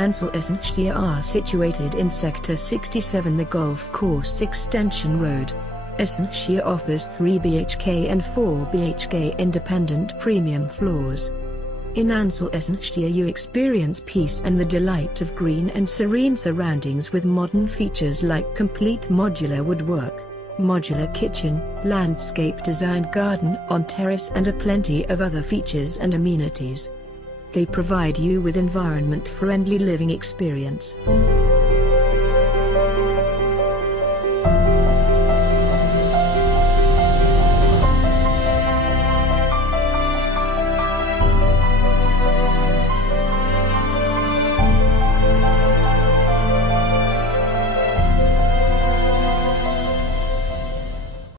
Ansel Essentia are situated in Sector 67, the Golf Course Extension Road. Essentia offers 3 BHK and 4 BHK independent premium floors. In Ansel Essentia you experience peace and the delight of green and serene surroundings with modern features like complete modular woodwork, modular kitchen, landscape designed garden on terrace and a plenty of other features and amenities. They provide you with environment-friendly living experience.